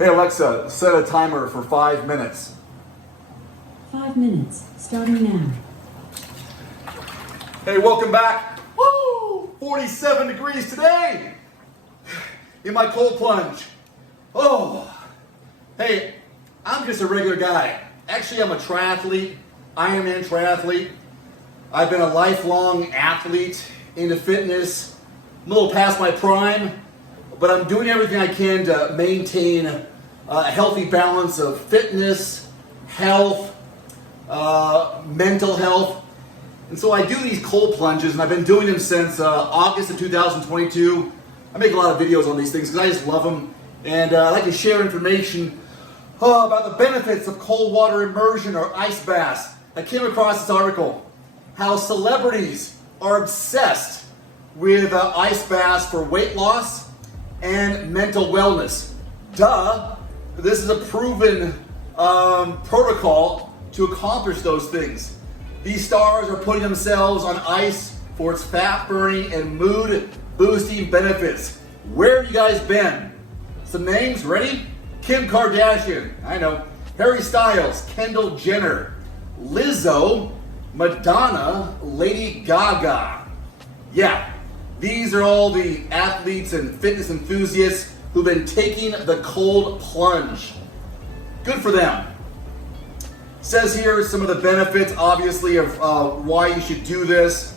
Hey Alexa, set a timer for 5 minutes. 5 minutes, starting now. Hey, welcome back. Woo! 47 degrees today in my cold plunge. Oh, hey, I'm just a regular guy. Actually, I'm a triathlete, Ironman triathlete. I've been a lifelong athlete into fitness. I'm a little past my prime, but I'm doing everything I can to maintain a healthy balance of fitness, health, mental health. And so I do these cold plunges, and I've been doing them since August of 2022. I make a lot of videos on these things because I just love them. And I like to share information about the benefits of cold water immersion or ice baths. I came across this article, how celebrities are obsessed with ice baths for weight loss and mental wellness. Duh, this is a proven protocol to accomplish those things. These stars are putting themselves on ice for its fat burning and mood boosting benefits. Where have you guys been? Some names, ready? Kim Kardashian, I know. Harry Styles, Kendall Jenner, Lizzo, Madonna, Lady Gaga. Yeah, these are all the athletes and fitness enthusiasts who've been taking the cold plunge. Good for them. Says here some of the benefits, obviously, of why you should do this.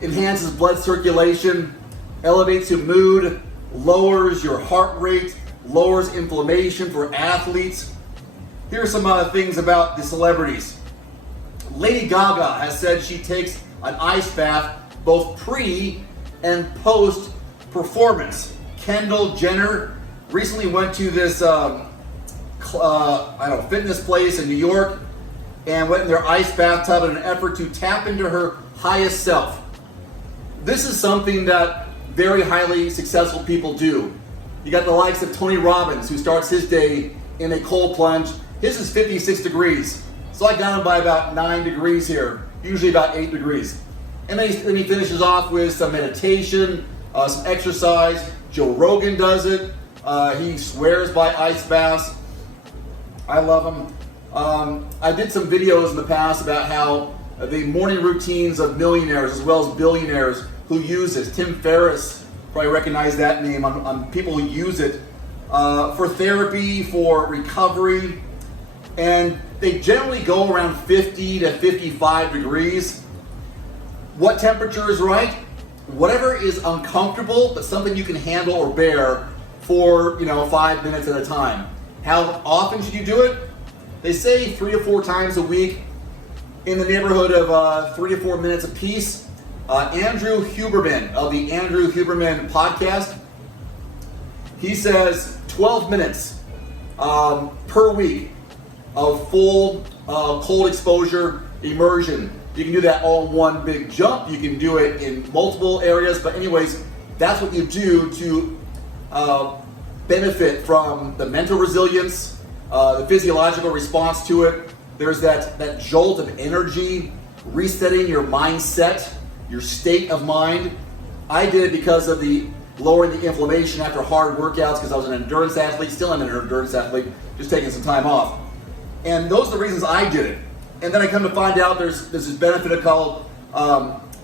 Enhances blood circulation, elevates your mood, lowers your heart rate, lowers inflammation for athletes. Here are some things about the celebrities. Lady Gaga has said she takes an ice bath both pre and post performance. Kendall Jenner recently went to this fitness place in New York and went in their ice bathtub in an effort to tap into her highest self. This is something that very highly successful people do. You got the likes of Tony Robbins, who starts his day in a cold plunge. His is 56 degrees. So I got him by about 9 degrees here, usually about 8 degrees. And then he finishes off with some meditation, some exercise. Joe Rogan does it. He swears by ice baths. I love them. I did some videos in the past about how the morning routines of millionaires as well as billionaires who use this. Tim Ferriss, probably recognize that name, on people who use it for therapy, for recovery. And they generally go around 50 to 55 degrees. What temperature is right? Whatever is uncomfortable, but something you can handle or bear for 5 minutes at a time. How often should you do it? They say 3 to 4 times a week, in the neighborhood of 3 to 4 minutes a piece. Andrew Huberman of the Andrew Huberman podcast, he says 12 minutes per week of full cold exposure immersion. You can do that all in one big jump. You can do it in multiple areas, but anyways, that's what you do to benefit from the mental resilience, the physiological response to it. There's that jolt of energy, resetting your mindset, your state of mind. I did it because of the lowering the inflammation after hard workouts, because I was an endurance athlete, still am an endurance athlete, just taking some time off. And those are the reasons I did it. And then I come to find out there's this benefit called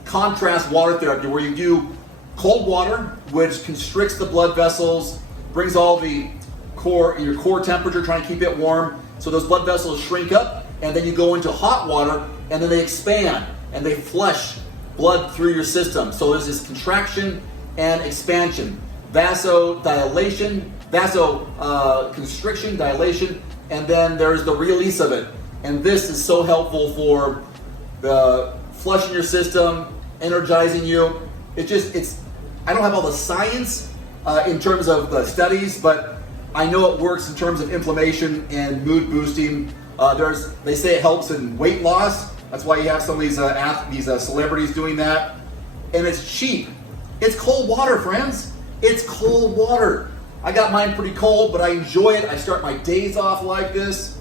contrast water therapy, where you do cold water, which constricts the blood vessels, brings all your core temperature, trying to keep it warm. So those blood vessels shrink up, and then you go into hot water, and then they expand, and they flush blood through your system. So there's this contraction and expansion, vasodilation, vasoconstriction, dilation, and then there's the release of it. And this is so helpful for the flushing your system, energizing you. I don't have all the science in terms of the studies, but I know it works in terms of inflammation and mood boosting. They say it helps in weight loss. That's why you have some of these celebrities doing that. And it's cheap. It's cold water, friends. It's cold water. I got mine pretty cold, but I enjoy it. I start my days off like this.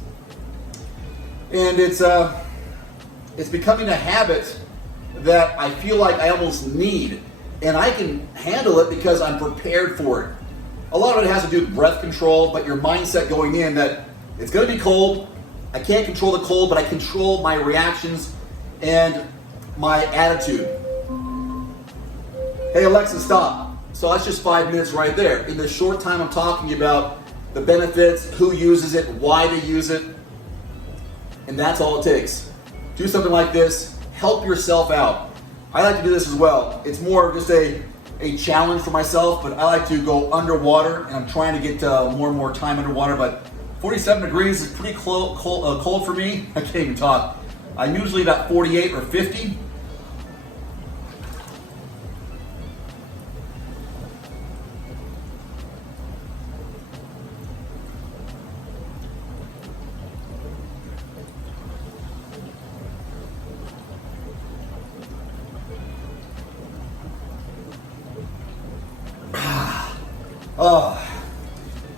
And it's becoming a habit that I feel like I almost need. And I can handle it because I'm prepared for it. A lot of it has to do with breath control, but your mindset going in that it's going to be cold. I can't control the cold, but I control my reactions and my attitude. Hey Alexa, stop. So that's just 5 minutes right there. In the short time I'm talking about the benefits, who uses it, why to use it, and that's all it takes. Do something like this, help yourself out. I like to do this as well. It's more of just a challenge for myself, but I like to go underwater, and I'm trying to get more and more time underwater, but 47 degrees is pretty cold for me. I can't even talk. I'm usually about 48 or 50.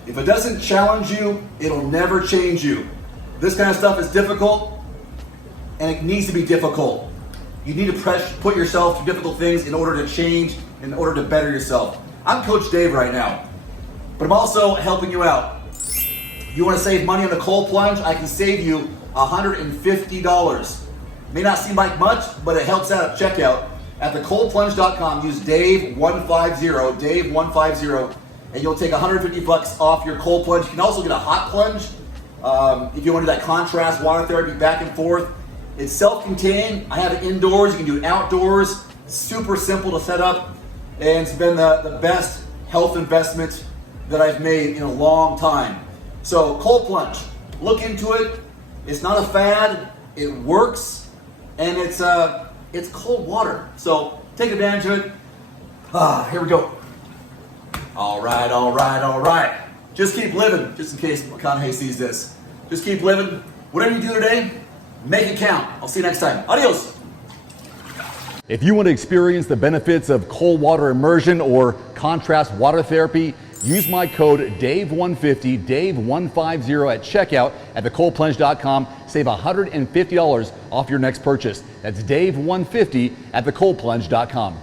If it doesn't challenge you, it'll never change you. This kind of stuff is difficult, and it needs to be difficult. You need to put yourself through difficult things in order to change, in order to better yourself. I'm Coach Dave right now, but I'm also helping you out. You want to save money on the cold plunge? I can save you $150. May not seem like much, but it helps out at checkout. At thecoldplunge.com, use Dave150, Dave150, and you'll take $150 off your cold plunge. You can also get a hot plunge if you want to do that contrast water therapy back and forth. It's self-contained. I have it indoors. You can do it outdoors. Super simple to set up, and it's been the best health investment that I've made in a long time. So cold plunge, look into it. It's not a fad. It works, and it's cold water. So take advantage of it. Here we go. All right. Just keep living, just in case McConaughey sees this. Just keep living. Whatever you do today, make it count. I'll see you next time. Adios. If you want to experience the benefits of cold water immersion or contrast water therapy, use my code DAVE150, DAVE150 at checkout at thecoldplunge.com. Save $150 off your next purchase. That's DAVE150 at thecoldplunge.com.